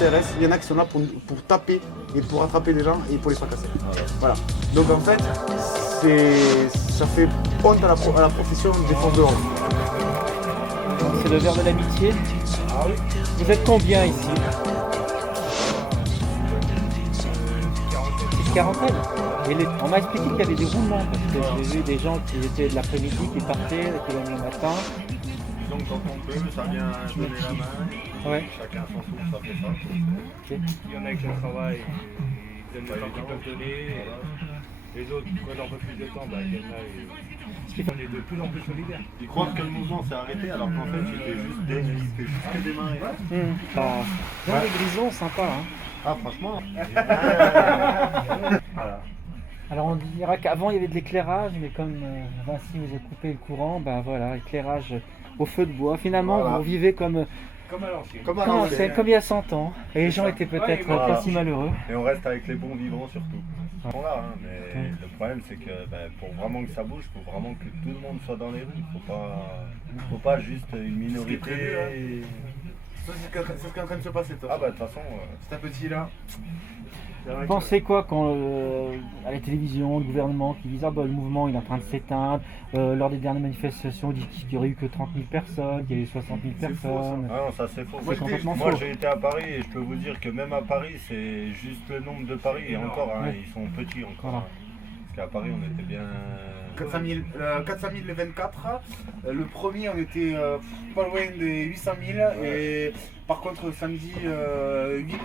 CRS, il y en a qui sont là pour taper et pour attraper les gens et pour les fracasser. Voilà. Donc en fait, ça fait honte à la profession des forces de l'ordre. C'est le verre de l'amitié. Vous êtes combien ici? Une quarantaine. On m'a expliqué qu'il y avait des roulements, parce que j'ai vu des gens qui étaient de l'après-midi, qui partaient, qui venaient le matin. Donc quand on peut, ça vient donner la main. Ouais. Chacun son tour, ça fait ça. Ok. Il y en a qui travaillent, ils donnent le temps qu'ils peuvent donner. Les autres, quand on refuse le temps, il y en a, on est de plus en plus solidaires. Ils croient que le mouvement s'est arrêté alors qu'en fait c'était juste que démarré. Bien les grisons, sympa. Hein. Ah franchement. Voilà. Alors on dira qu'avant il y avait de l'éclairage, mais comme Vinci nous a coupé le courant, ben voilà, éclairage au feu de bois. Finalement, Voilà. vous vivez comme Comme à l'ancienne. Comme à comme l'ancienne. il y a 100 ans. Et les gens étaient peut-être Ouais, pas si malheureux. Et on reste avec les bons vivants surtout. Ils sont là, hein, mais le problème c'est que pour vraiment que ça bouge, il faut vraiment que tout le monde soit dans les rues. Faut pas juste une minorité. prévu, hein. Ça, c'est ce qui est en train de se passer, toi. Ah bah de toute façon. C'est un petit là. Vous pensez quoi quand à la télévision, le gouvernement qui disent le mouvement il est en train de s'éteindre, lors des dernières manifestations, ils disent qu'il n'y aurait eu que 30 000 personnes, qu'il y a eu 60 000 C'est faux, ça. personnes. Ah non, ça c'est faux. C'est complètement Moi faux. j'ai été à Paris et je peux vous dire que même à Paris, c'est juste le nombre de Paris et encore, hein, Ouais. ils sont petits encore. Voilà. Parce qu'à Paris on était bien. 400 000 le 24. Le premier, on était pas loin des 800 000. Et par contre, samedi 8.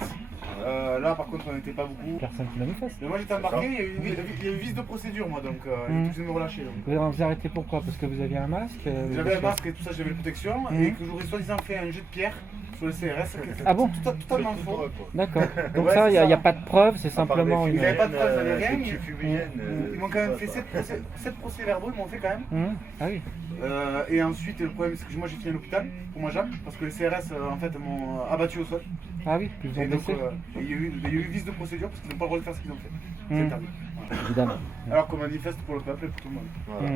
Là, par contre, on n'était pas beaucoup. Personne qui manifeste. Mais moi, j'étais embarqué. Il y a eu vice de procédure, moi. Donc, ils ont tous me relâcher. Vous vous arrêtez pourquoi? Parce que vous aviez un masque J'avais un masque et tout ça, j'avais la protection. Et que j'aurais soi-disant fait un jet de pierre sur le CRS. Ah bon? Totalement faux. D'accord. Donc Ouais, ça, il c'est n'y a ça. pas de preuve, c'est simplement une... Ils avaient pas de preuve, ils avaient rien. Ils Ils m'ont quand même fait 7 procès-verbaux, ils m'ont fait quand même. Ah oui. Et ensuite, le problème, c'est que moi j'ai fini à l'hôpital pour moi, Jacques, parce que les CRS en fait m'ont abattu au sol. Ah oui, puis ils ont Et donc, blessé. il y a eu vice de procédure parce qu'ils n'ont pas le droit de faire ce qu'ils ont fait. C'est interdit. Évidemment. Alors qu'on manifeste pour le peuple et pour tout le monde. Voilà.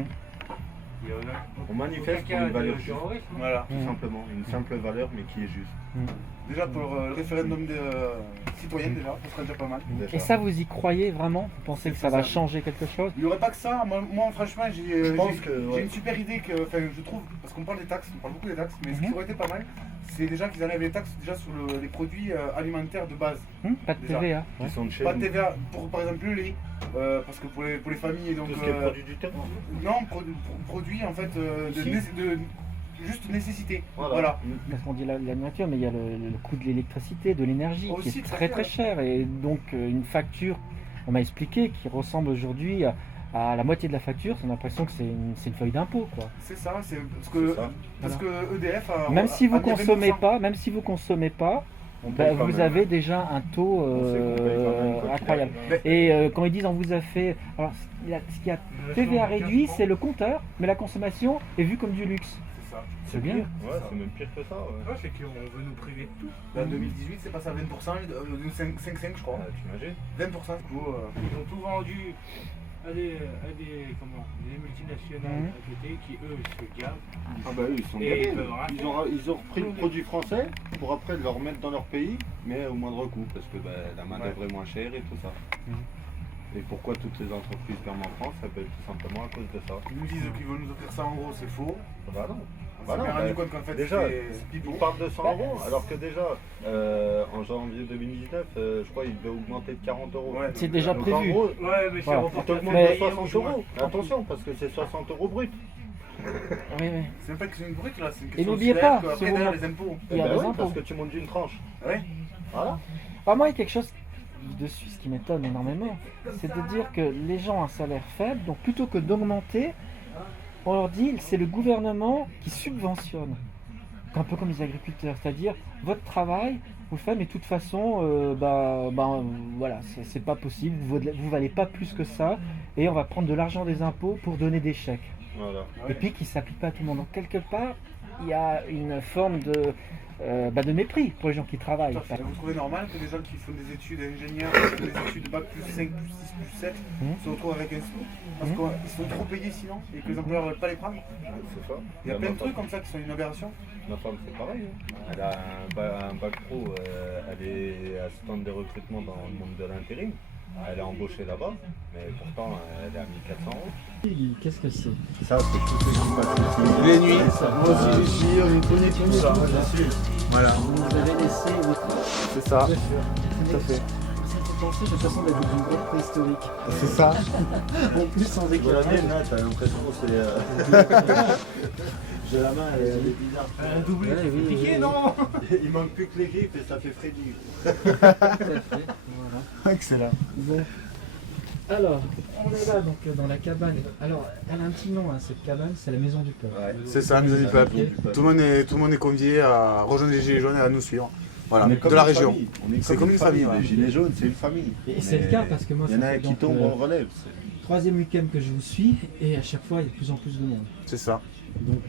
Il y en a On manifeste pour aucun une valeur de juste. terrorisme. Voilà. Tout simplement, une simple valeur mais qui est juste. Déjà pour le référendum citoyen, déjà, ça serait déjà pas mal. Déjà. Et ça, vous y croyez vraiment? Vous pensez que ça va changer quelque chose? Il n'y aurait pas que ça. Moi franchement, Je pense que, j'ai ouais. une super idée que, enfin, je trouve, parce qu'on parle des taxes, on parle beaucoup des taxes, mais ce qui aurait été pas mal, c'est déjà qu'ils enlèvent les taxes déjà sur les produits alimentaires de base. Pas de Déjà. TVA. Qui sont de chez Pas de nous. TVA pour par exemple le lait, parce que pour les familles, donc Tout ce qui est produit du terrain. non, produits en fait de juste nécessité. Voilà. Parce qu'on dit la nourriture, mais il y a le coût de l'électricité, de l'énergie qui Aussi, est tout à très fait, très ouais. cher. Et donc une facture, on m'a expliqué, qui ressemble aujourd'hui à la moitié de la facture, on a l'impression que c'est une feuille d'impôt, quoi. C'est ça, c'est C'est ça. parce que EDF a, Même si vous a mis 20%. consommez pas, On paye quand vous même. avez déjà un taux On sait qu'on paye quand même, quoi qu'il incroyable. arrive, hein. Et quand ils disent on vous a fait, alors ce qui a TVA réduit, c'est le compteur, mais la consommation est vue comme du luxe. C'est ça. C'est bien. Ouais, c'est même pire que ça. Ouais. Ouais, c'est qu'on veut nous priver de tout. En 2018, c'est passé à 20%, de 5,5 je crois. T'imagines 20%, du coup. Ils ont tout vendu à des multinationales à côté qui, eux, se gavent. Ah bah eux ils sont Et gagnés. ils peuvent rien Ils ont repris le produit français pour après le remettre dans leur pays, mais au moindre coût, parce que la main d'œuvre est moins chère et tout ça. Et pourquoi toutes les entreprises ferment en France? Ça peut être tout simplement à cause de ça. Ils nous disent qu'ils veulent nous offrir ça en gros, c'est faux. Bah non. On Bah s'est non, bien rendu bah, compte qu'en fait déjà, c'est pipeau. ils parlent de 100 euros, alors que déjà, en janvier 2019, je crois qu'ils devaient augmenter de 40 euros. Ouais, C'est déjà Donc, prévu. En gros, Ouais, mais c'est Voilà. ils reporté. t'augmentent Mais- de 60 euros. Attention, parce que c'est 60 euros brut. Oui, oui. C'est même pas que c'est une brute là, c'est une Et question n'oubliez de salaire, pas, que si après vous derrière montez- les impôts. Il y a bah des oui, impôts. parce que tu montes d'une tranche. Ouais. Voilà. Moi, il y a quelque chose dessus, ce qui m'étonne énormément, c'est de dire que les gens ont un salaire faible, donc plutôt que d'augmenter, on leur dit c'est le gouvernement qui subventionne. Un peu comme les agriculteurs, c'est-à-dire votre travail, vous le faites, mais de toute façon, voilà, c'est pas possible, vous valez pas plus que ça, et on va prendre de l'argent des impôts pour donner des chèques. Voilà. Et puis qui ne s'applique pas à tout le monde. Donc quelque part, il y a une forme de mépris pour les gens qui travaillent. Tout à fait. Vous trouvez normal que des gens qui font des études d'ingénieur, qui font des études de bac plus 5, plus 6, plus 7, se retrouvent avec un SMIC parce qu'ils sont trop payés sinon et que les employeurs ne veulent pas les prendre? C'est ça. Il y a plein de trucs comme ça qui sont une aberration. Ma femme, c'est pareil. Hein. Elle a un bac pro, elle est assistante de recrutement dans le monde de l'intérim. Elle est embauchée là-bas, mais pourtant, elle est à 1400 €. Qu'est-ce que c'est? Ça, c'est tout ce qui se passe ici. Les nuits, moi aussi, ici, on connaît tout ça. Voilà, Vous avez laissé votre c'est ça. tout à fait. Ça me fait penser de toute façon d'être une grotte préhistorique. C'est ça. En plus sans Voilà, éclairage. là, t'as l'impression que c'est. J'ai la main, elle est bizarre. Un doublé, Ouais, oui, piqué, oui. non? Il manque plus que les griffes et ça fait Freddy. Tout à fait. Voilà. Excellent. Bon. Alors, on est là donc dans la cabane. Alors, elle a un petit nom, hein, cette cabane, c'est la maison du peuple. Ouais. C'est ça, la maison du peuple. Tout le monde est convié à rejoindre les Gilets jaunes et à nous suivre. Voilà, de la région. C'est comme une famille, ouais. Les Gilets jaunes, c'est une famille. Et c'est le cas parce que moi, Il y en ça a fait qui donc, tombent en relève. 3e week-end que je vous suis et à chaque fois il y a de plus en plus de monde. C'est ça, Donc,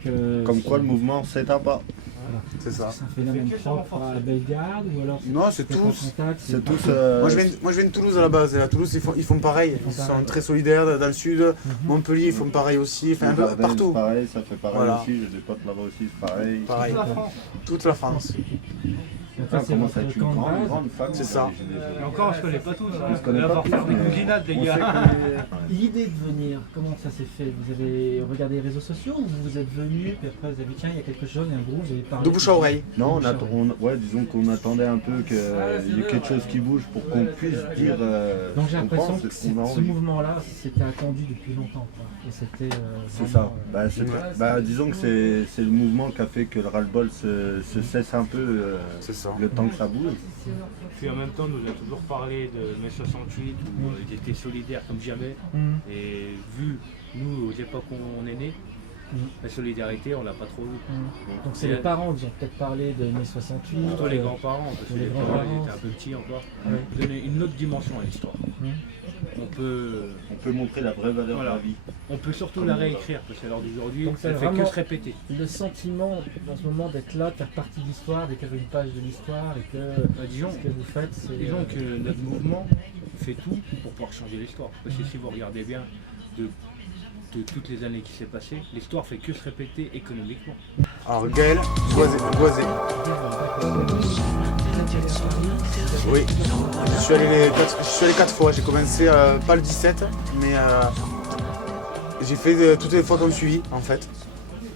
Comme quoi le mouvement s'éteint pas. voilà. c'est ça. C'est un phénomène propre à Bellegarde ou alors Non, c'est peut-être en tous. contact, C'est tous. Moi je viens de Toulouse à la base, et à Toulouse ils font pareil, ils sont très solidaires dans le sud, Montpellier ils font pareil aussi, enfin un peu Ardennes, partout. Pareil, ça fait pareil Voilà. aussi. J'ai des potes là-bas aussi, c'est pareil. Pareil, toute la France. Donc, Ça ça, c'est commence à votre être une camp de base. grande famille. C'est ça. les Gilets jaunes. Et encore, on se connaît pas tous. On se connaît va pas falloir tous, faire des mais cousinades, les on gars. sait que- L'idée de venir, comment ça s'est fait? Vous avez regardé les réseaux sociaux ou vous êtes venu, puis après vous avez dit tiens, il y a quelque chose, il y a un groupe, vous avez parlé. De bouche à oreille. Non, ouais, disons qu'on attendait un peu qu'il y ait quelque chose qui bouge pour qu'on puisse dire Donc j'ai ce qu'on l'impression pense que et ce qu'on a ce envie. mouvement-là, c'était attendu depuis longtemps. Quoi. Et c'était. C'est vraiment, ça. Disons que c'est le mouvement qui a fait que le ras-le-bol se cesse un peu C'est ça. le temps que ça bouge. Puis en même temps, nous a toujours parlé de mai 68 où ils étaient solidaires comme jamais. Mhm. Et vu, nous, aux époques où on est né, la solidarité, on l'a pas trop vu. Donc c'est les parents qui ont peut-être parlé de mai 68. Plutôt les grands-parents, parce que les les parents grands-parents. ils étaient un peu petits encore. Ouais. Donner une autre dimension à l'histoire. Mhm. On peut montrer la vraie valeur Voilà. de la vie. On peut surtout la réécrire, parce qu'à l'heure d'aujourd'hui, Donc ça c'est ne fait vraiment- que se répéter. Le sentiment dans ce moment d'être là, de faire partie de l'histoire, d'écrire une page de l'histoire et que Disons, ce que vous faites, c'est. disons que notre mouvement fait tout pour pouvoir changer l'histoire. Parce que si vous regardez bien de toutes les années qui s'est passé, l'histoire fait que se répéter économiquement. Alors Gaël, Boisé. Oui, je suis allé 4 fois, j'ai commencé pas le 17, mais j'ai fait toutes les fois qu'on me suivi en fait.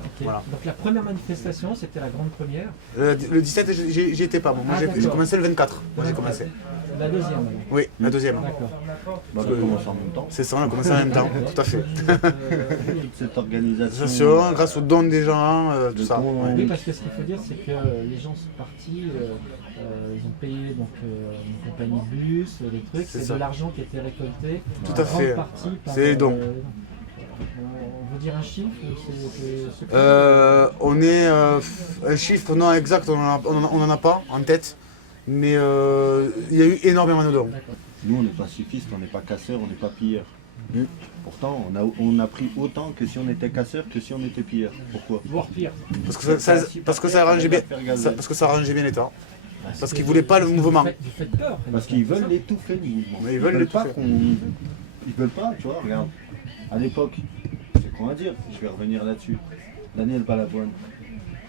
Ok. Voilà. Donc la première manifestation, c'était la grande première. Le 17 j'y étais pas, moi j'ai d'accord. commencé le 24, moi j'ai commencé. La deuxième alors. Oui, la deuxième. D'accord. On commence en même temps. C'est ça, on a commencé en même temps, tout à fait. Toute cette organisation. Association, grâce aux dons des gens, tout De ça. dons, ouais. Oui, parce que ce qu'il faut dire, c'est que les gens sont partis, ils ont payé donc, une compagnie de bus, des trucs, C'est c'est ça. de l'argent qui a été récolté. Tout en à fait. grande partie par, C'est les dons. on veut dire un chiffre ou c'est secret? On est un chiffre non exact, on en a pas en tête, mais il y a eu énormément de dons. D'accord. Nous, on est pacifistes, on n'est pas casseurs, on n'est pas pilleurs. Pourtant, on a pris autant que si on était casseurs que si on était pilleurs. Pourquoi Voire pire. Parce que ça arrangeait bien, parce que ça arrangeait bien l'État. Parce qu'ils voulaient pas le mouvement. Vous faites peur. Parce qu'ils veulent l'étouffer, le mouvement. Mais ils veulent pas l'étouffer. Ils veulent pas, tu vois, regarde. À l'époque, c'est quoi à dire, je vais revenir là-dessus. Daniel Balavoine,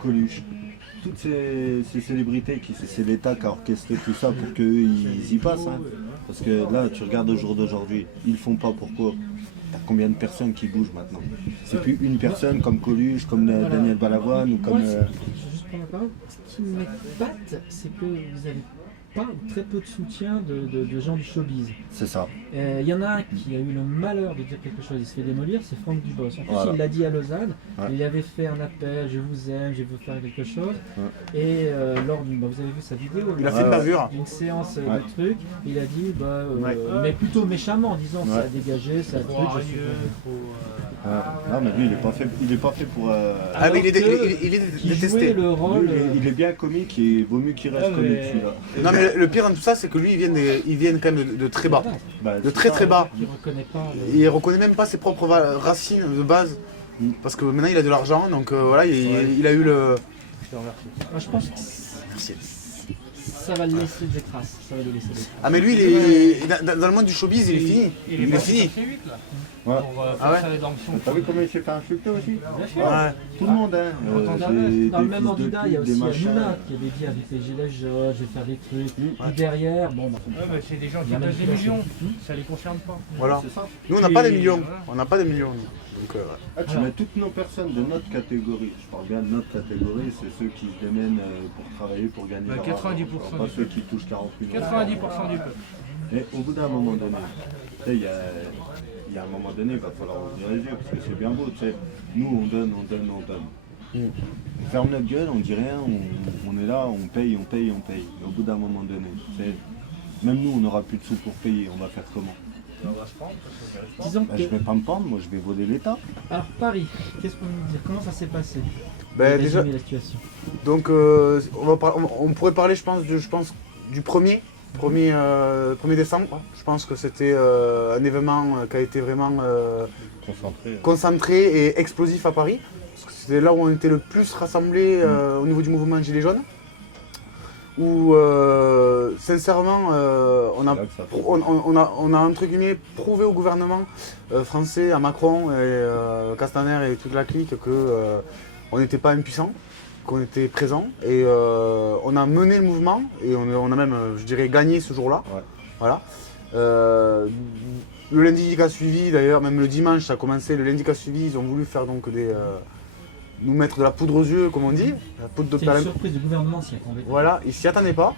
Coluche, toutes ces célébrités, c'est l'État qui a orchestré tout ça pour qu'ils y passent. Hein. Parce que là, tu regardes au jour d'aujourd'hui, ils le font pas, pourquoi? T'as combien de personnes qui bougent maintenant? C'est plus une personne comme Coluche, comme Daniel Balavoine ou comme... Moi, je vais juste prendre la parole. Ce qui m'épate, c'est que vous avez pas ou très peu de soutien de gens du showbiz. C'est ça. Il y en a un qui a eu le malheur de dire quelque chose, il se fait démolir, c'est Franck Dubos. En plus, Voilà. il l'a dit à Lausanne, Ouais. il avait fait un appel, je vous aime, je veux faire quelque chose. Ouais. Et lors d'une, vous avez vu sa vidéo, Il a lors fait une bavure. d'une séance Ouais. de trucs, il a dit, Ouais. mais plutôt méchamment, en disant ça a Ouais. dégagé, ça a truc, je suis Non, mais lui, il est pas fait pour... Ah mais il est Alors que qui détesté. jouait le rôle. Lui, il est bien comique et vaut mieux qu'il reste Ah, comique mais- celui-là. Non mais le pire dans tout ça, c'est que lui, il vient quand même de très bas. Bah, De c'est très ça, très bas. Qui reconnaît pas. Il reconnaît même pas ses propres racines de base. Parce que maintenant il a de l'argent, donc voilà, il a eu le... Moi, je pense que ça va le laisser des traces. Ça va lui laisser des traces. Ah mais lui, dans le monde du showbiz, il est fini. Il est fini. Ouais. Pour Ah ouais faire sa rédemption. T'as vu comment il s'est fait insulter aussi? Bien sûr. Ouais. Tout le monde, hein. Dans le même ordinaire, il y a aussi Hanouna qui avait dit avec les gilets jaunes, je vais faire des trucs. Puis derrière, bon, bah, Ouais, mais c'est des gens il qui y a donnent des manipulation. millions. Ça les concerne pas. Voilà. C'est ça. Nous, on n'a pas des Et millions. voilà. On n'a pas des millions, nous. Donc, ouais. Ah, tu mets toutes nos personnes de notre catégorie, je parle bien de notre catégorie, c'est ceux qui se démènent pour travailler, pour gagner Bah, leur 90% argent, pas ceux qui touchent 40 millions. 90% du peuple. Et au bout d'un moment donné, tu sais, il y a un moment donné, il va falloir ouvrir les yeux, parce que c'est bien beau, tu sais. Nous, on donne. On ferme notre gueule, on dit rien, on est là, on paye. Mais au bout d'un moment donné, tu sais, même nous, on n'aura plus de sous pour payer, on va faire comment? On va se prendre parce que ça reste pas. disons Bah, je que. vais pas me pendre, moi je vais voler l'État. Alors, Paris, qu'est-ce qu'on peut nous dire? Comment ça s'est passé? Ben, Résumer déjà, la situation. donc, on pourrait parler, je pense, du premier décembre. Je pense que c'était un événement qui a été vraiment concentré et explosif à Paris. Parce que c'était là où on était le plus rassemblés au niveau du mouvement Gilets jaunes. Où, sincèrement, on a entre guillemets prouvé au gouvernement français, à Macron et Castaner et toute la clique que on n'était pas impuissants, qu'on était présents et on a mené le mouvement et on a même, je dirais, gagné ce jour-là. Ouais. Voilà. Le lundi qui a suivi, d'ailleurs, même le dimanche, ça a commencé. Le lundi qui a suivi, ils ont voulu faire donc nous mettre de la poudre aux yeux, comme on dit, la poudre de C'est une perlim- surprise du gouvernement s'y attendait. Voilà, ils s'y attendaient pas.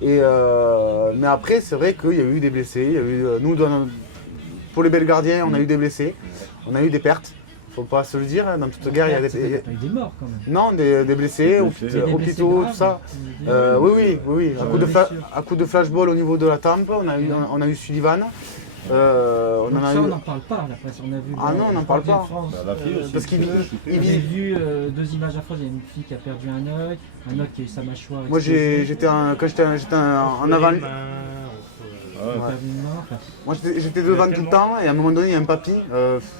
Et, mais après, c'est vrai qu'il y a eu des blessés. Il y a eu, nous, pour les Bellegardiens, on a eu des blessés. On a eu des pertes. Faut pas se le dire, hein, dans toute guerre, il y a Il y a des. pas eu des morts quand même. Non, des blessés, Des blessés. Il y a des blessés hôpitaux, graves. tout ça. Des- Oui. À coup de flashball au niveau de la tempe, on a eu Sullivan. On Donc en a ça, eu. on n'en parle pas à la presse. On a vu Ah non, on n'en parle pas. France, Bah, la fille aussi. parce qu'il vit- on a vu deux images affreuses. Il y a une fille qui a perdu un œil, un autre qui a eu sa mâchoire. Moi, explosée, j'étais en avant. Ouais. qui a perdu une main. Enfin, Moi, j'étais devant tout le temps et à un moment donné, il y a un papy.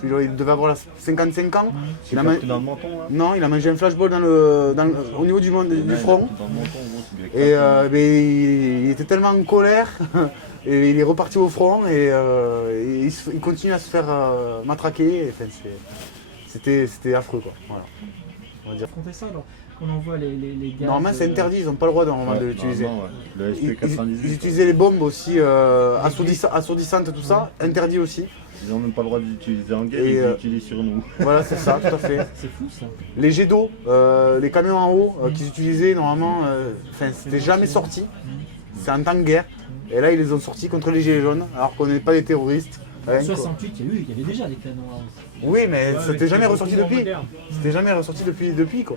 Il devait avoir 55 ans. Il a Dans le menton, là. Non, il a mangé un flashball au niveau du front. Dans le menton, gros, c'est bien Et éclaté. mais il était tellement en colère et il est reparti au front et il continue à se faire matraquer. Enfin, c'était affreux quoi. Voilà. On va dire. racontez ça alors. Quand on voit les gars. Normalement c'est interdit, ils n'ont pas le droit normalement de Ouais, l'utiliser. normalement, ouais. Le Ils SP98. utilisaient les bombes aussi assourdissantes, tout ça, interdit aussi. Ils n'ont même pas le droit d'utiliser en guerre, Et, ils l'utilisent sur nous. Voilà, c'est ça, tout à fait. C'est fou ça. Les jets d'eau, les camions en haut qu'ils utilisaient normalement, c'était jamais sorti. C'est en temps de guerre. Et là, ils les ont sortis contre les gilets jaunes, alors qu'on n'est pas des terroristes. En Rien, quoi. 68, il y avait déjà des canons à eau. Oui, mais c'était jamais ressorti depuis. C'était jamais ressorti depuis quoi.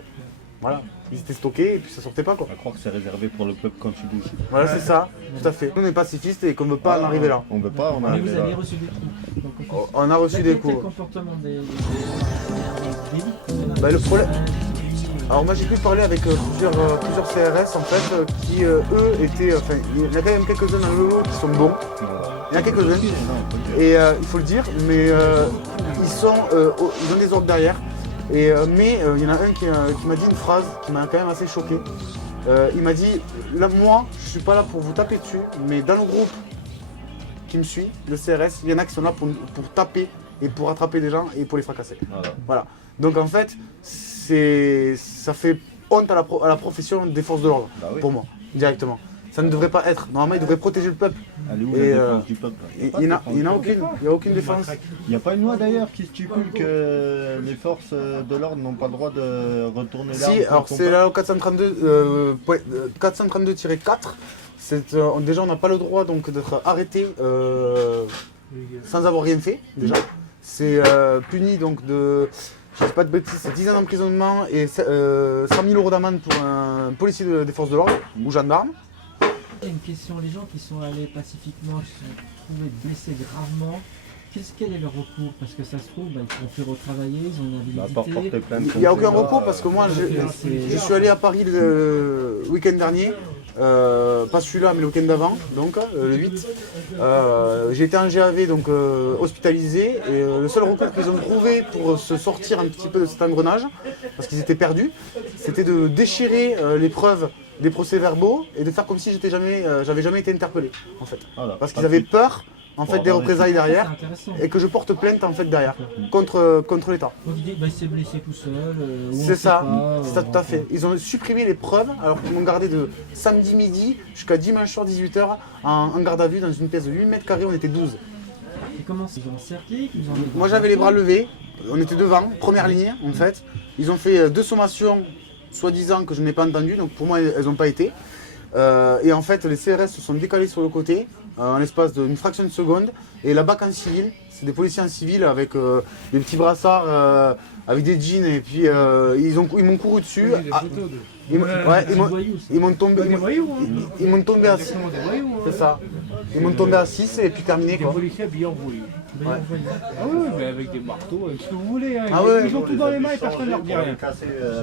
Voilà. Ils étaient stockés et puis ça sortait pas quoi. On va croire que c'est réservé pour le peuple quand tu bouges. Voilà, c'est ça, tout à fait. Nous, on est pacifistes et qu'on ne veut pas en arriver là. On veut pas, on Mais arrive vous là. avez reçu des coups. Donc, On a reçu là, des quel était le coups. comportement des victimes? Bah, le problème. Alors moi j'ai pu parler avec plusieurs CRS en fait qui eux étaient. Enfin, il y en a quand même quelques-uns dans le lot qui sont bons. Voilà. Il y en a quelques-uns. Non, on peut le dire. Et il faut le dire, mais ils ont des ordres derrière. Et, mais il y en a un qui m'a dit une phrase qui m'a quand même assez choqué. Il m'a dit, là, moi, je suis pas là pour vous taper dessus, mais dans le groupe qui me suit, le CRS, il y en a qui sont là pour taper et pour attraper des gens et pour les fracasser. Voilà. Voilà. Donc en fait, ça fait honte à la profession des forces de l'ordre, Bah oui. pour moi, directement. Ça ne devrait pas être. Normalement, ils devraient protéger le peuple. Elle est où Et, la défense du peuple? Il n'y en a aucune. Il n'y a aucune défense. Il n'y a pas une loi d'ailleurs qui stipule que les forces de l'ordre n'ont pas le droit de retourner l'arme. Si, alors c'est la loi 432-4. Déjà, on n'a pas le droit donc d'être arrêté sans avoir rien fait. Déjà, c'est puni donc de, je dis pas de bêtises, c'est 10 ans d'emprisonnement et 100 000 € d'amende pour un policier des forces de l'ordre ou gendarme. Il y a une question, les gens qui sont allés pacifiquement, qui sont trouvés blessés gravement, quel est leur recours? Parce que ça se trouve, ils pourront plus retravailler, ils ont une Bah, pas porter habilité. plainte. Il n'y a aucun recours parce que moi, je suis allé à Paris le week-end dernier. Pas celui-là, mais le week-end d'avant, donc le 8. J'ai été en GAV, donc hospitalisé. Et le seul recours qu'ils ont trouvé pour se sortir un petit peu de cet engrenage, parce qu'ils étaient perdus, c'était de déchirer les preuves des procès-verbaux et de faire comme si j'avais jamais été interpellé, en fait. Voilà. Parce qu'ils avaient peur, en fait, Bon, des bah, représailles Ça, derrière c'est intéressant. et que je porte plainte, en fait, derrière, contre l'État. Donc, il dit, bah, il s'est blessé tout seul. Ou on C'est sait ça, pas, c'est ça tout à fait. Ils ont supprimé les preuves alors qu'ils m'ont gardé de samedi midi jusqu'à dimanche soir 18h en garde à vue dans une pièce de 8 mètres carrés, on était 12. Et comment ils ont encerclé qu'ils ont mis dans Moi un j'avais les bateau. bras levés, on était devant, première ligne en fait. Ils ont fait 2 sommations, soi-disant que je n'ai pas entendues, donc pour moi elles n'ont pas été. Et en fait les CRS se sont décalés sur le côté en l'espace d'une fraction de seconde. Et la BAC en civil, c'est des policiers en civil avec des petits brassards, avec des jeans et puis ils m'ont couru dessus. Ah, ils m'ont- ouais, C'est voyou, ça. ils m'ont tombé, Des voyous, hein. ils m'ont tombé à 6. Exactement des voyous, hein. C'est ça. Ils m'ont tombé à 6 et puis terminé Des quoi. policiers habillés en voyous. Voyou, Ouais. voyou. Ah oui, mais avec des marteaux, avec ce que vous voulez. Hein. Ah ouais. Ils ont tout dans les mains et personne ne leur dit rien.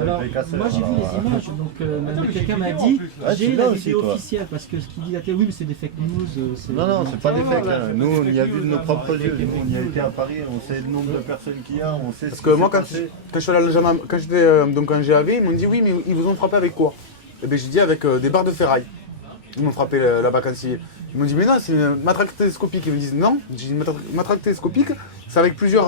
Alors, moi j'ai vu les images, donc quelqu'un m'a dit Ah, j'ai tu la l'as aussi, vidéo toi. officielle parce que ce qu'il dit la télé, oui mais c'est des fake news. Non, non, c'est pas des fakes. voilà. Nous, on y a vu de nos propres yeux. Nous, on y a été à Paris, on sait le nombre de personnes qu'il y a, on sait Parce ce que qui moi s'est quand passé. je suis allé à l'Algérie, quand j'étais donc en GAV, ils m'ont dit oui mais ils vous ont frappé avec quoi? Et bien j'ai dit avec des barres de ferraille. Ils m'ont frappé la BAC en civil. Ils m'ont dit mais non c'est une matraque télescopique. Ils me disent non, j'ai dit une matraque télescopique, c'est avec plusieurs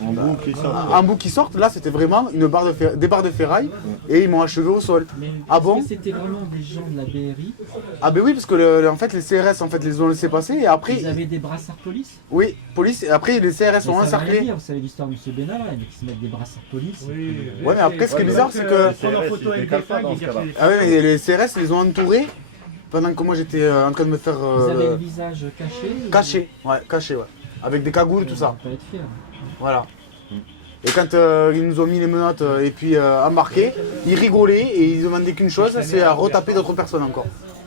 embouts qui sortent. embouts qui sortent. Là c'était vraiment des barres de ferraille et ils m'ont achevé au sol. Mais Ah est-ce bon? que c'était vraiment des gens de la BRI? Ah ben oui parce que en fait les CRS en fait les ont laissé passer et après Ils avaient des brassards police? oui police et après les CRS ont Mais ça veut rien encerclé. dire, vous savez l'histoire de M. Benalla, ils se mettent des brassards police. Ouais, mais après, ce qui est bizarre, c'est que- Prendre en photo avec des flingues, ils cherchaient des Ah ouais mais les CRS ils les ont entourés pendant que moi j'étais en train de me faire Ils avaient le visage caché? caché ouais, avec des cagoules tout ça. On peut être fier. Voilà. Et quand ils nous ont mis les menottes et puis embarqués, ils rigolaient et ils demandaient qu'une chose, c'est à retaper d'autres personnes encore.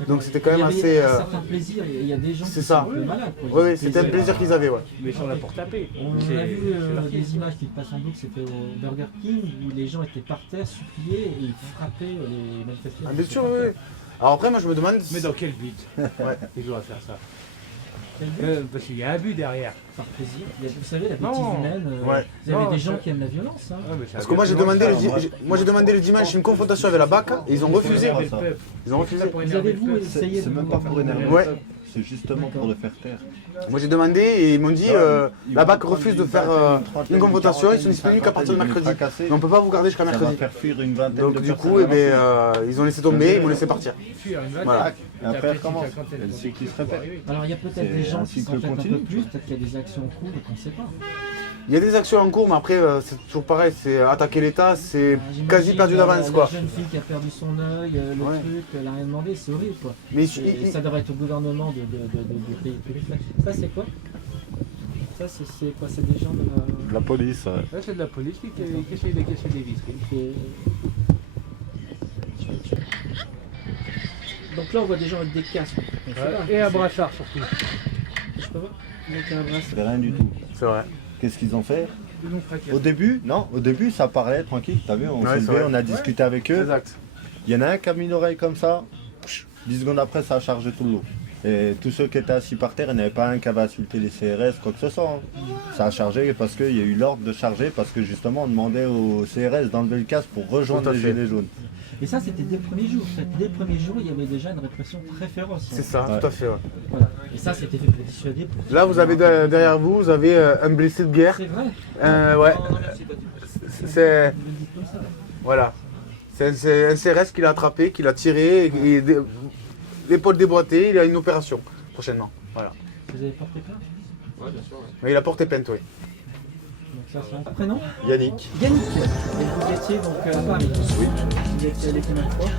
Donc c'était quand même Il y avait assez. un certain plaisir, il y a des gens c'est qui ça. sont un peu malades. quoi. Oui, oui, c'était un plaisir qu'ils avaient, ouais. Mais ils sont là pour taper. On C'est- a vu c'est leur des images qui passent en boucle, c'était au Burger King, où les gens étaient par terre, suppliés et ils frappaient les manifestants. Ah, bien sûr, oui. Oui. Alors après, moi je me demande. Mais dans quel but ils doivent faire ça? Parce qu'il y a un but derrière. Par plaisir. Il y a- vous savez, la bêtise Non. humaine, Ouais. vous avez Non, des gens c'est- qui aiment la violence. Hein. Ah, mais c'est Parce un que moi j'ai gars demandé, qui mange moi j'ai demandé le dimanche une confrontation avec la BAC et ils ont refusé. Ouais. le peuple. Ils ont refusé. Pour Vous énerver avez le vous peuple. essayé C'est de même vous- pas pour énerver Ouais. le peuple, c'est justement pour le faire taire. Moi j'ai demandé et ils m'ont dit la BAC refuse de faire une confrontation, ils sont disponibles qu'à partir de mercredi. Mais on peut pas vous garder jusqu'à Ça va mercredi. faire fuir une vingtaine de Donc du personnes. coup, eh ben, ils ont laissé tomber, ils m'ont laissé partir. Fuir une vingtaine. Voilà. Et après, elle recommence. Et le cycle, il se répète. Alors il y a peut-être C'est des gens un qui cycle sont peut-être un peu continu, plus, peut-être qu'il y a des actions en cours et qu'on ne sait pas. Il y a des actions en cours, mais après c'est toujours pareil, c'est attaquer l'État, c'est J'imagine, quasi perdu d'avance quoi. La jeune fille qui a perdu son œil, le Ouais. truc, elle n'a rien demandé, c'est horrible quoi. Mais Et ça devrait être au gouvernement de payer tous les frais. Ça c'est quoi? Ça c'est quoi? C'est des gens de la... De la police, ouais. Là, c'est de la police qui essaye de casser des vitrines. Donc là on voit des gens avec des casques. On sait pas. Et un brassard surtout. Je peux voir? Donc un bracelet. C'est rien du tout. c'est vrai. Qu'est-ce qu'ils ont fait? Ils nous fracassent. Au début ça parlait tranquille, t'as vu, on Ouais, s'est c'est levé, vrai. on a discuté avec eux. Exact. Il y en a un qui a mis l'oreille comme ça, 10 secondes après ça a chargé tout le lot. Et tous ceux qui étaient assis par terre, il n'y en avait pas un qui avait insulté les CRS, quoi que ce soit. hein. Ça a chargé parce qu'il y a eu l'ordre de charger, parce que justement on demandait aux CRS d'enlever le casque pour Tout rejoindre à les fait. gilets jaunes. Et ça c'était dès le premier jour. En fait, dès le premier jour il y avait déjà une répression très féroce. hein. C'est ça, Ouais. tout à fait. Ouais. Voilà. Et ça c'était fait pour dissuader. Là vous avez derrière vous, vous avez un blessé de guerre. C'est vrai. Ouais, Non, merci, pas du tout. c'est Vous le dites comme ça. voilà. C'est un CRS qui l'a attrapé, qui l'a tiré, et l'épaule déboîtée, il a une opération prochainement. Voilà. Vous avez porté plainte? Mais il a porté plainte, oui. Donc ça c'est un prénom? Yannick, Yannick. Et vous étiez donc à Paris? Oui. Vous étiez allé combien de fois?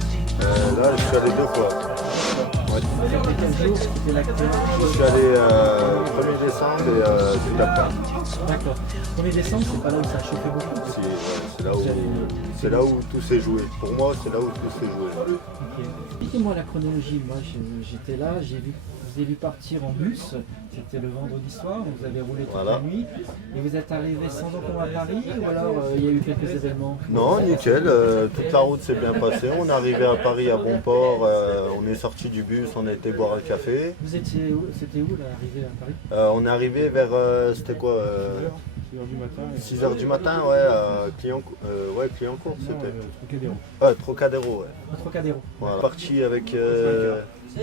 là je suis allé 2 fois. Ça fait quel jour? C'était l'acteur. Je suis allé 1er décembre et juste après. D'accord. 1er décembre, c'est pas là où ça a chauffé beaucoup. C'est là où tout s'est joué. Pour moi, c'est là où tout s'est joué. Ok. Dites-moi la chronologie. Moi, j'étais là, je vous ai vu partir en bus. C'était le vendredi soir. Vous avez roulé toute Voilà. la nuit. Et vous êtes arrivé sans encombre à Paris ou alors il y a eu quelques événements? Non, nickel, toute la route s'est bien passée. On est arrivé à Paris à bon port, on est sorti du bus, on a été boire un café. Vous étiez où? C'était où l'arrivée à Paris? On est arrivé vers, c'était quoi 6h du matin. 6h du matin, ouais, Clignancourt, c'était. Trocadéro. Ouais, Trocadéro, ouais. Au Trocadéro. Voilà. Parti avec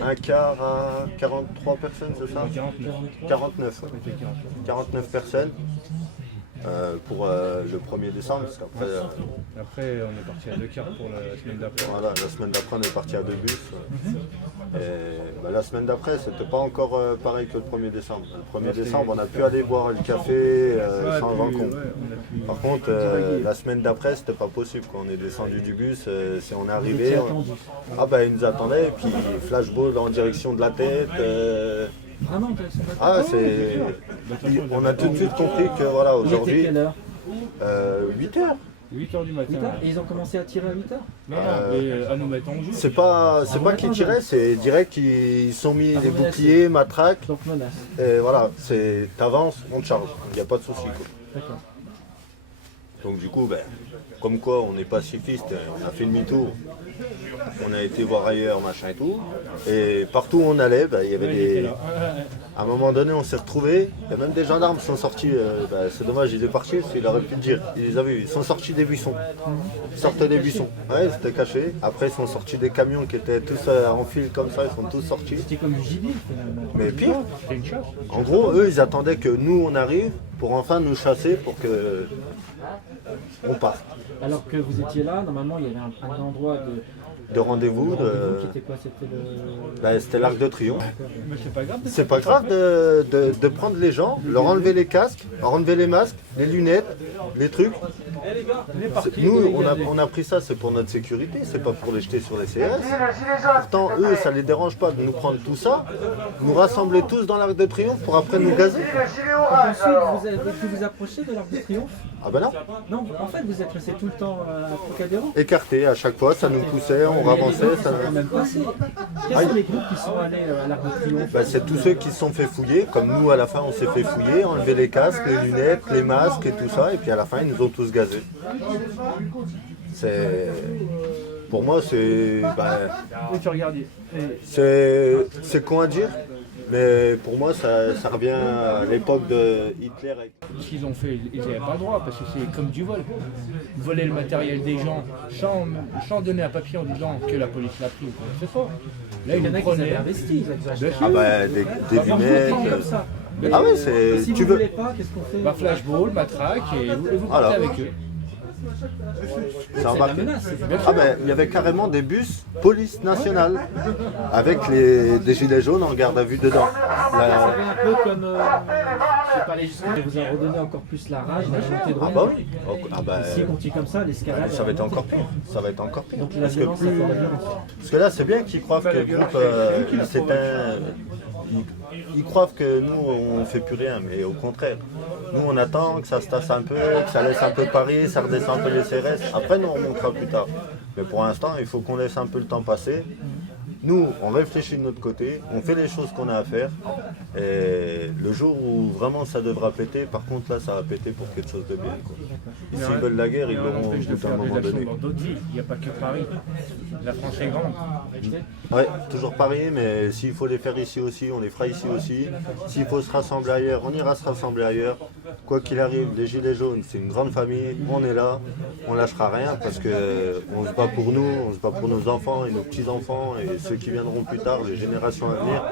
un quart à 43 personnes, c'est ça 49. 49, ouais. C'était 49. 49 personnes pour le 1er décembre, parce qu'après, Après, on est parti à 2 quarts pour la semaine d'après. voilà, la semaine d'après, on est parti à 2 bus. Et bah, la semaine d'après, c'était pas encore pareil que le 1er décembre. Le 1er décembre, on a pu aller boire le café sans rencontre. Par contre, la semaine d'après, c'était pas possible. Quand on est descendu du bus, si on est Vous arrivé, étiez attendu. ah bah ils nous attendaient, et puis flashball en direction de la tête. Ah non, c'est pas Ah, c'est. On a tout de suite compris que voilà, Il était aujourd'hui, quelle heure 8h. 8h du matin. 8h. Et ils ont commencé à tirer à 8h. Non, mais à nous mettre en jeu. C'est pas qu'ils tiraient, c'est direct qu'ils sont mis des boucliers, matraques. Donc menace. Et voilà, c'est t'avances, on te charge. Il n'y a pas de souci, quoi. D'accord. Donc du coup, ben, comme quoi on est pacifiste, on a fait demi-tour. On a été voir ailleurs, machin et tout. Et partout où on allait, ben, il y avait Ouais, il était des. là. À un moment donné, on s'est retrouvés. Il y a même des gendarmes qui sont sortis. Ben, c'est dommage, il est parti parce qu'il aurait pu le dire. Il les a vus. Ils sont sortis des buissons. Ils sortaient des buissons. Ouais, c'était caché. Après, ils sont sortis des camions qui étaient tous en file comme ça. Ils sont tous sortis. C'était comme du gibier finalement. Mais pire, C'était une chasse. en gros, eux, ils attendaient que nous, on arrive pour enfin nous chasser pour que on parte. Alors que vous étiez là, normalement il y avait un endroit De rendez-vous, qui était quoi? C'était le. ben, c'était l'Arc de Triomphe. Mais c'est pas grave. C'est pas grave de prendre les gens, leur enlever les casques, leur enlever les masques, les lunettes, les trucs. Nous, on a pris ça, c'est pour notre sécurité, c'est pas pour les jeter sur les CRS. Pourtant, eux, ça les dérange pas de nous prendre tout ça, nous rassembler tous dans l'Arc de Triomphe pour après nous gazer. Ensuite, vous avez pu vous approcher de l'Arc de Triomphe? Ah ben non, Non, en fait, vous êtes resté tout le temps à Trocadéro. écarté à chaque fois, ça nous poussait, on ravançait. Ça... quand même passé. Quels sont les groupes qui sont allés à l'Arc de Triomphe? Ben, c'est tous ceux qui se sont fait fouiller, comme nous à la fin on s'est fait fouiller, enlever les casques, les lunettes, les masques et tout ça, et puis à la fin ils nous ont tous gazés. C'est... Pour moi c'est... Ben, Et tu regardes. c'est con à dire, mais pour moi ça revient à l'époque de Hitler. Ce qu'ils ont fait, ils n'avaient pas le droit parce que c'est comme du vol. Voler le matériel des gens sans donner un papier en disant que la police l'a pris. C'est fort. Là, Il y ils en nous a qui avaient prenaient. investi, ils exagèrent. Bien sûr. Ah ben des lunettes. Comme ça. Ah ouais, c'est... Si Tu vous veux... voulez pas, qu'est-ce qu'on fait? Bah, flashball, matraque et vous Voilà. partez avec eux. C'est C'est la remarqué. menace. Ah ben, il y avait carrément des bus police nationale avec des gilets jaunes en garde à vue dedans. Ça fait un peu comme. Je sais pas, les jusqu'à vous a redonné encore plus la rage, la montée de Ah rage. bah oui. Ah bah, Si on continue comme ça, l'escalade. ça va être encore pire. Ça va être encore pire. Donc la Parce que, violence, ça fait la violence. parce que là, c'est bien qu'ils croient que le groupe il s'éteint. Ils croient que nous, on fait plus rien, mais au contraire. Nous, on attend que ça se tasse un peu, que ça laisse un peu Paris, ça redescend un peu les CRS. Après, nous, on remontera plus tard. Mais pour l'instant, il faut qu'on laisse un peu le temps passer. Nous, on réfléchit de notre côté, on fait les choses qu'on a à faire. Et le jour où vraiment ça devra péter, par contre là ça va péter pour quelque chose de bien, quoi. Et s'ils veulent la guerre, ils Et on l'auront au empêche de bout d'un faire des moment actions donné. dans d'autres villes. Il n'y a pas que Paris. La France est grande. Ouais, toujours pareil, mais s'il faut les faire ici aussi, on les fera ici aussi. S'il faut se rassembler ailleurs, on ira se rassembler ailleurs. Quoi qu'il arrive, les Gilets jaunes, c'est une grande famille, on est là, on lâchera rien parce que on se bat pour nous, on se bat pour nos enfants et nos petits-enfants et ceux qui viendront plus tard, les générations à venir.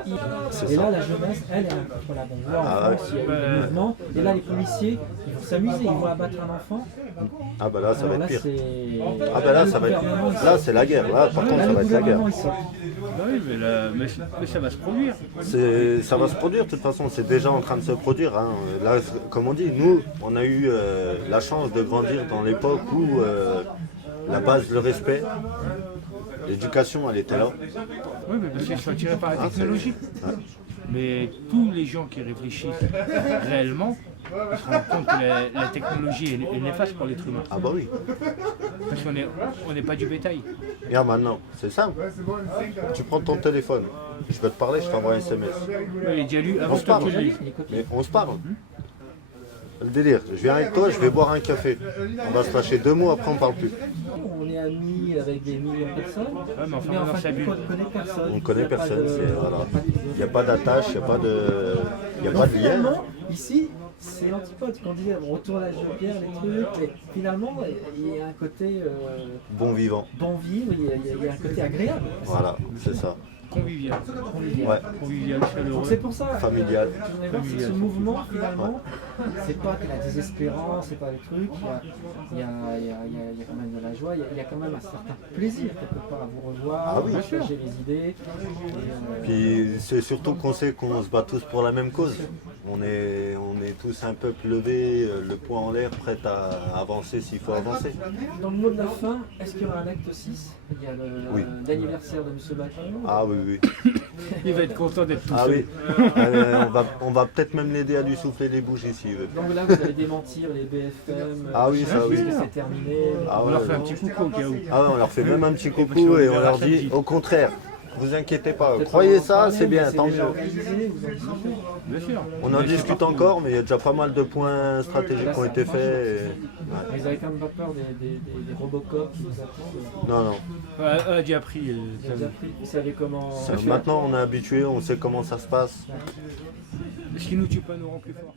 C'est Et là, ça. la jeunesse, elle est incontrôlable. On voit en Ah ouais. France, il y a eu des mouvements. Et là, les policiers, ils vont s'amuser, ils vont abattre un enfant. Ah bah là, ça va Alors être là, pire. c'est. Ah bah là, ça va être... Là, c'est la guerre. Là, par contre, Là, ça le va être la guerre. gouvernement, il sort. Bah oui, mais ça va se produire. Ça va se produire, de toute façon, c'est déjà en train de se produire. Hein. Là, comme on dit, nous, on a eu la chance de grandir dans l'époque où la base, le respect, l'éducation, elle était là. Oui, mais parce qu'ils sont attirés par la Ah, technologie. Ouais. Mais tous les gens qui réfléchissent réellement, ils se rendent compte que la technologie est néfaste pour l'être humain. Ah bah oui. Parce qu'on n'est pas du bétail. Regarde maintenant, c'est simple. Tu prends ton téléphone, je vais te parler, je t'envoie un SMS. Il est déjà lu avant On se parle. que je lise. Mais on se parle. Le délire, je viens avec toi, je vais boire un café. On va se lâcher 2 mots, après on parle plus. On est amis avec des millions de personnes. mais enfin, mais en dans sa fait, bulle. on ne connaît personne. On connaît Il y a pas personne, de- c'est voilà. Il n'y a pas d'attache, il n'y a pas de. Il y a Donc pas de lien. finalement, ici, c'est l'antipode. Quand on disait bon, retour à l'âge de pierre, les trucs, mais finalement, il y a un côté Bon vivant. bon vivre, il y a un côté agréable. Voilà, c'est ça. Convivial. Convivial. Ouais. Convivial, Donc chaleureux. c'est pour ça, Familial. on est voir, c'est que ce mouvement, finalement, c'est pas de la désespérance, c'est pas le truc, il y a quand même de la joie, il y a quand même un certain plaisir quelque part à vous revoir, Ah oui, à bien sûr. partager les idées. Puis c'est surtout qu'on sait qu'on se bat tous pour la même cause. On est tous un peuple levé, le poing en l'air, prêt à avancer s'il faut avancer. Dans le mot de la fin, est-ce qu'il y aura un acte 6? Il y a Oui. l'anniversaire de M. Macron. Ah oui, oui. Il va être content d'être tout Ah seul. oui. On va peut-être même l'aider à lui souffler les bougies s'il veut. Donc là, vous allez démentir les BFM. Ah oui, ça, oui. que c'est terminé. Ah On ouais, leur fait un non. petit coucou au cas où. Ah ouais, on leur fait même un petit parce coucou qu'on et les on verra leur dit samedi. au contraire, vous inquiétez pas, Peut-être croyez en ça, parler, c'est bien, mais tant déjà mieux. organisé, vous en discutez. Bien sûr. On en discute encore, mais il y a déjà pas mal de points stratégiques qui ont été faits. Vous avez quand même pas peur des Robocop qui vous attendent. Non, non. Elle a déjà appris. Vous avez appris, vous savez comment. Maintenant, on est habitué, on sait comment ça se passe. Ce qui nous tue pas nous rend plus forts.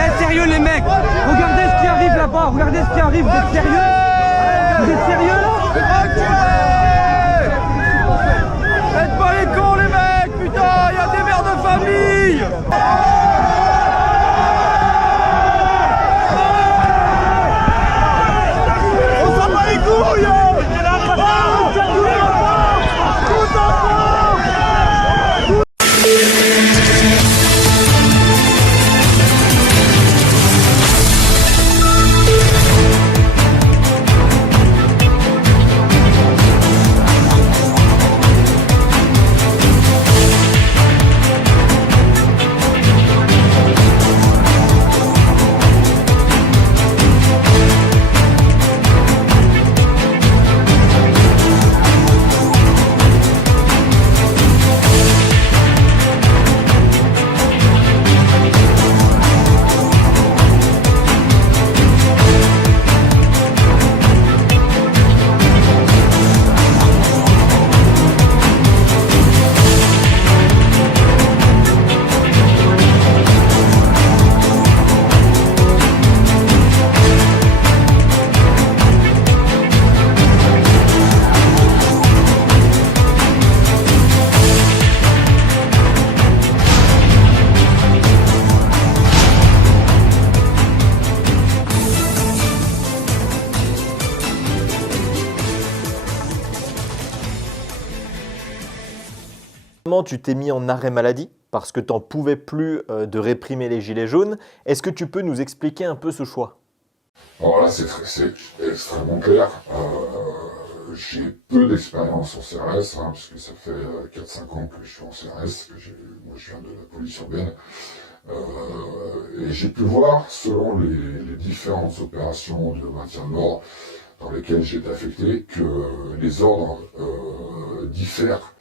Eh, sérieux les mecs, regardez ce qui arrive là-bas, regardez ce qui arrive, vous êtes sérieux? Vous êtes sérieux là? Faites pas les cons les mecs, putain, y a des mères de famille. On s'en bat les couilles. Tu t'es mis en arrêt maladie parce que tu n'en pouvais plus de réprimer les gilets jaunes. Est-ce que tu peux nous expliquer un peu ce choix? Alors là, c'est extrêmement clair. J'ai peu d'expérience en CRS, puisque ça fait 4-5 ans que je suis en CRS, moi je viens de la police urbaine. Et j'ai pu voir, selon les différentes opérations de maintien de l'ordre dans lesquelles j'ai été affecté, que les ordres diffèrent.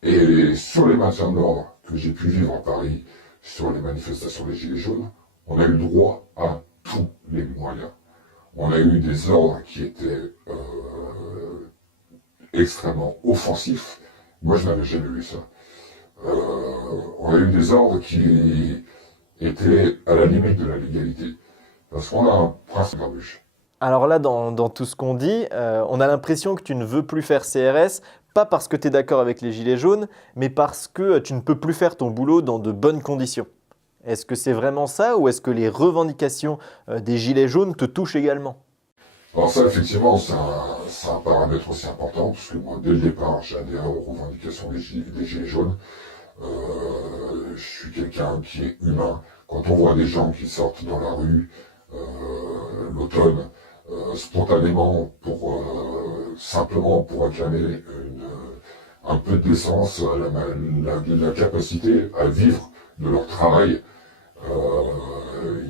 Et sur les maintiens de l'ordre que j'ai pu vivre à Paris, sur les manifestations des Gilets jaunes, on a eu droit à tous les moyens. On a eu des ordres qui étaient extrêmement offensifs. Moi, je n'avais jamais vu ça. On a eu des ordres qui étaient à la limite de la légalité. Parce qu'on a un principe barbuche. Alors là, dans tout ce qu'on dit, on a l'impression que tu ne veux plus faire CRS, pas parce que tu es d'accord avec les Gilets jaunes, mais parce que tu ne peux plus faire ton boulot dans de bonnes conditions. Est-ce que c'est vraiment ça ou est-ce que les revendications des Gilets jaunes te touchent également? Alors ça, effectivement, c'est un paramètre aussi important, puisque moi, dès le départ, j'ai adhéré aux revendications des Gilets jaunes. Je suis quelqu'un qui est humain. Quand on voit des gens qui sortent dans la rue l'automne, spontanément, simplement pour réclamer un peu de décence, la capacité à vivre de leur travail,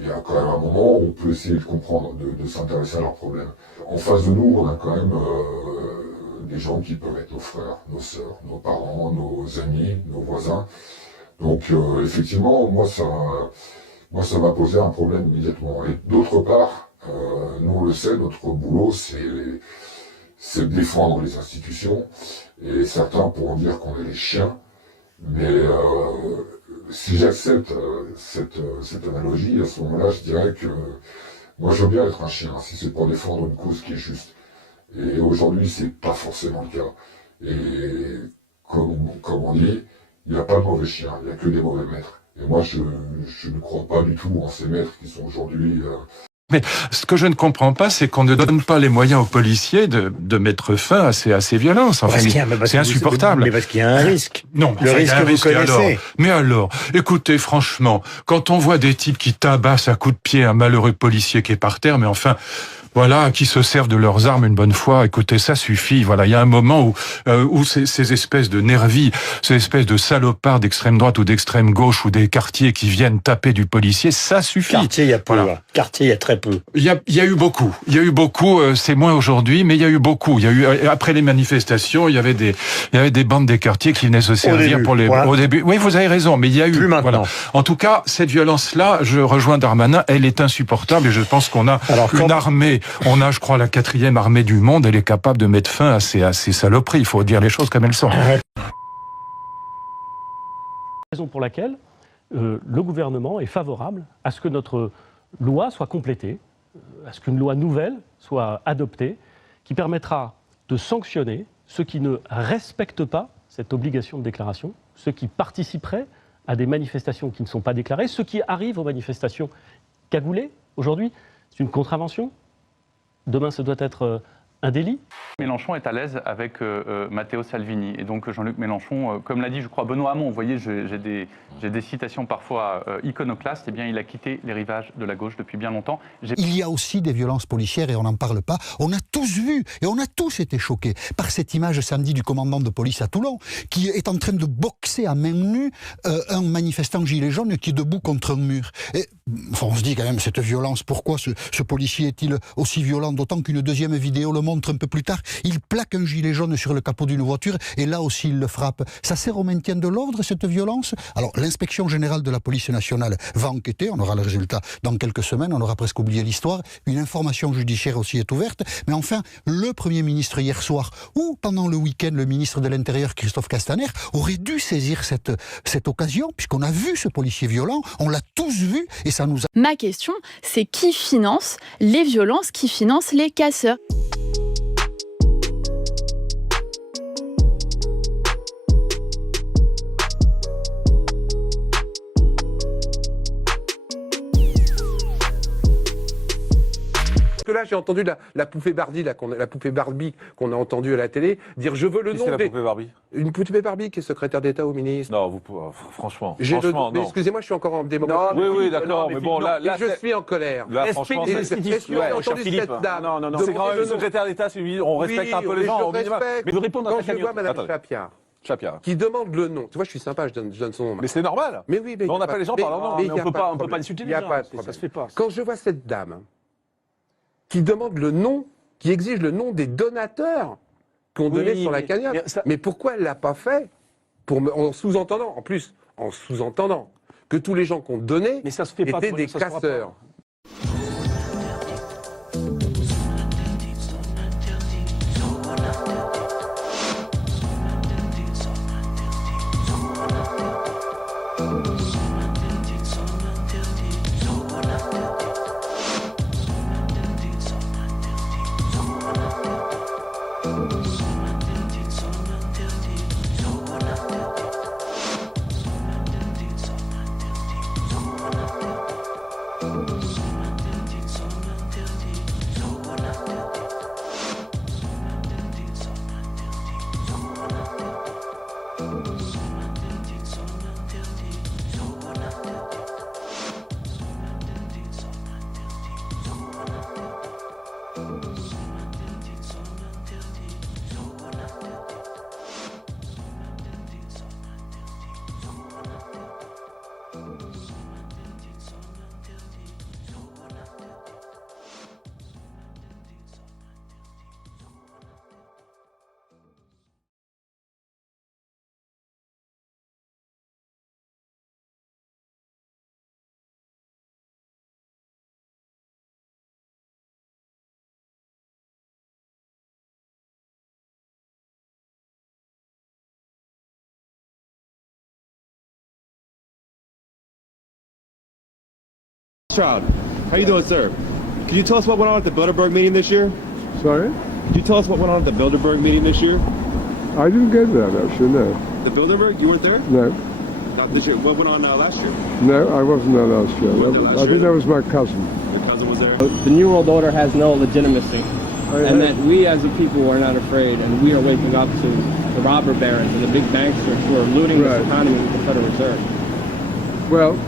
il y a quand même un moment où on peut essayer de comprendre, de s'intéresser à leurs problèmes. En face de nous, on a quand même des gens qui peuvent être nos frères, nos sœurs, nos parents, nos amis, nos voisins. Donc effectivement, moi ça m'a posé un problème immédiatement. Et d'autre part, nous on le sait, notre boulot c'est de défendre les institutions. Et certains pourront dire qu'on est les chiens, mais si j'accepte cette analogie, à ce moment-là, je dirais que moi je veux bien être un chien, si c'est pour défendre une cause qui est juste. Et aujourd'hui, c'est pas forcément le cas. Et comme on dit, il n'y a pas de mauvais chiens, il n'y a que des mauvais maîtres. Et moi, je ne crois pas du tout en ces maîtres qui sont aujourd'hui... Mais ce que je ne comprends pas, c'est qu'on ne donne pas les moyens aux policiers de mettre fin à ces violences. Enfin, c'est insupportable. Mais parce qu'il y a un risque. Non, le risque que vous connaissez. Mais alors, écoutez, franchement, quand on voit des types qui tabassent à coups de pied un malheureux policier qui est par terre, mais enfin... Voilà, qui se servent de leurs armes une bonne fois. Écoutez, ça suffit. Voilà, il y a un moment où ces espèces de nervis, ces espèces de salopards d'extrême droite ou d'extrême gauche ou des quartiers qui viennent taper du policier, ça suffit. Quartier, il y a peu. Voilà. Quartier, il y a très peu. Il y a eu beaucoup. Il y a eu beaucoup. C'est moins aujourd'hui, mais il y a eu beaucoup. Il y a eu après les manifestations, il y avait des bandes des quartiers qui venaient se servir pour les. Voilà. Au début, oui, vous avez raison, mais il y a eu. Plus maintenant. Voilà. En tout cas, cette violence-là, je rejoins Darmanin, elle est insupportable et je pense qu'on a une armée. On a, je crois, la 4e armée du monde. Elle est capable de mettre fin à ces saloperies. Il faut dire les choses comme elles sont. Raison pour laquelle le gouvernement est favorable à ce que notre loi soit complétée, à ce qu'une loi nouvelle soit adoptée, qui permettra de sanctionner ceux qui ne respectent pas cette obligation de déclaration, ceux qui participeraient à des manifestations qui ne sont pas déclarées, ceux qui arrivent aux manifestations cagoulés. Aujourd'hui, c'est une contravention. Demain, ce doit être un délit. Mélenchon est à l'aise avec Matteo Salvini. Et donc Jean-Luc Mélenchon, comme l'a dit, je crois, Benoît Hamon, vous voyez, j'ai des citations parfois iconoclastes, eh bien il a quitté les rivages de la gauche depuis bien longtemps. Il y a aussi des violences policières et on n'en parle pas. On a tous vu et on a tous été choqués par cette image samedi du commandant de police à Toulon qui est en train de boxer à main nue un manifestant gilet jaune qui est debout contre un mur. Et, enfin, on se dit quand même, cette violence, pourquoi ce policier est-il aussi violent? D'autant qu'une deuxième vidéo le montre un peu plus tard. Il plaque un gilet jaune sur le capot d'une voiture et là aussi il le frappe. Ça sert au maintien de l'ordre, cette violence? Alors l'inspection générale de la police nationale va enquêter, on aura le résultat dans quelques semaines, on aura presque oublié l'histoire. Une information judiciaire aussi est ouverte. Mais enfin, le Premier ministre hier soir, ou pendant le week-end, le ministre de l'Intérieur, Christophe Castaner, aurait dû saisir cette occasion, puisqu'on a vu ce policier violent, on l'a tous vu, et ça nous a... Ma question, c'est qui finance les violences, qui finance les casseurs? Là, j'ai entendu la poupée Barbie, la poupée Barbie qu'on a entendue à la télé dire je veux le nom. C'est la poupée Barbie. Une poupée Barbie qui est secrétaire d'État au ministre. Non, vous pouvez, franchement. Non. Excusez-moi, je suis encore en démocratie. Oui, d'accord, mais bon, là, je suis en colère. Là, franchement, est-ce que vous avez entendu cette dame? Non, c'est quand même le secrétaire d'État, on respecte un peu les gens. Mais je répondre à ta question. Quand je vois Madame Chapiard, qui demande le nom. Tu vois, je suis sympa, je donne son nom. Mais c'est normal. Mais oui, mais on appelle les gens par leur nom. Mais on peut pas insulter les gens. Ça se fait pas. Quand je vois cette dame qui demande le nom, qui exige le nom des donateurs qu'on donnait sur la cagnotte. Mais pourquoi elle ne l'a pas fait en sous-entendant que tous les gens qu'on donnait étaient des casseurs. Rothschild. How you doing, sir? Could you tell us what went on at the Bilderberg meeting this year? Sorry? Could you tell us what went on at the Bilderberg meeting this year? I didn't go to that, actually, no. The Bilderberg? You weren't there? No. Not this year. What went on last year? No, I wasn't there last year. I think that was my cousin. Your cousin was there? The New World Order has no legitimacy. And that we as a people are not afraid, and we are waking up to the robber barons and the big banksters who are looting this economy with the Federal Reserve. Well,